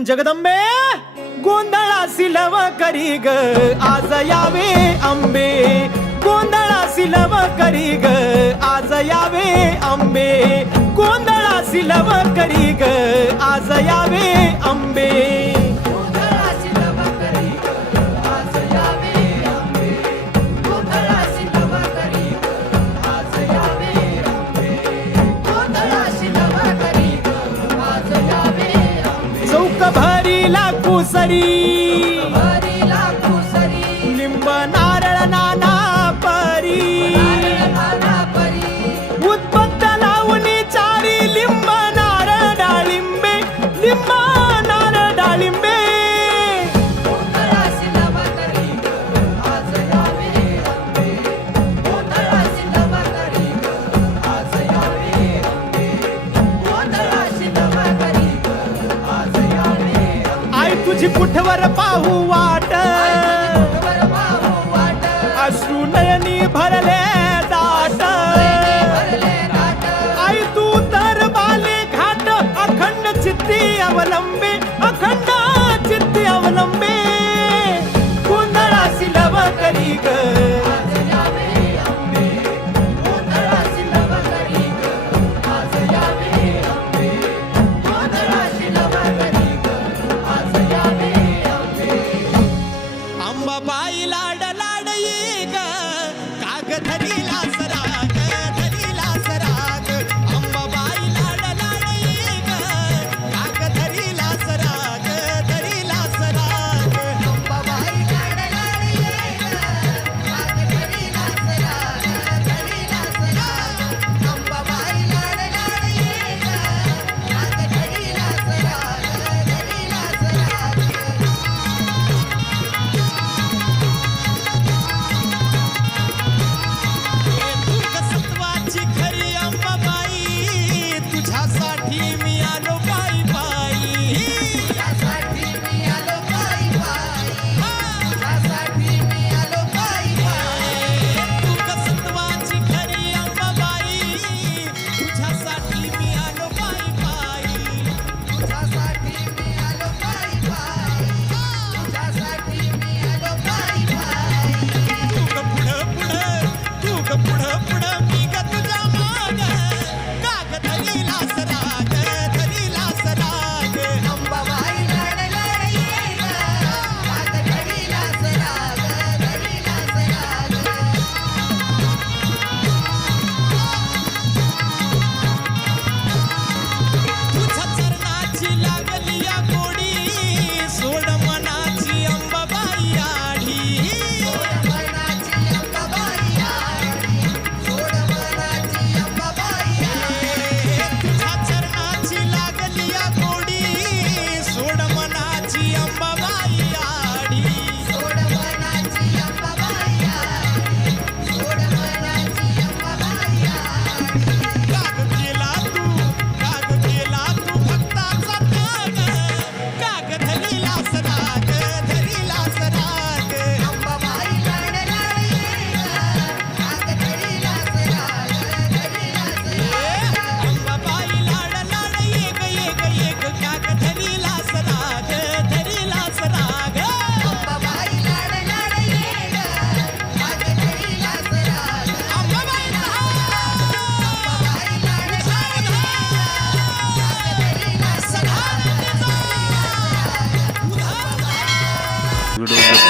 म्हणून जगदंबे गोंधळासी लव करी ग. आज यावे आंबे गोंधळासी लव करी ग. आज यावे आंबे गोंधळासी लव करी ग. आज यावे आंबे. சரி तुझी कुठवर पाहू वाट? अश्रू नयनी भरले दाट. आई तू तर बाले घाट अखंड चित्ती अवलंब വീഡിയോ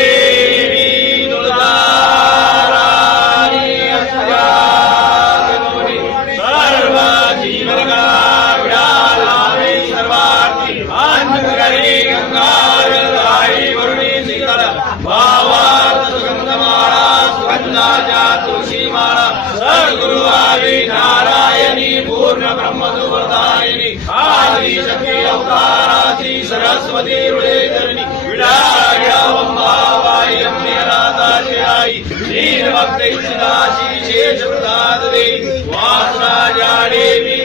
ഓംകാരാശ്രീ സരസ്വതിയുടെ ശ്രീ ഭക്തി ശ്രീ ശേഷ പ്രസാദ വാസരാജാ ദേവി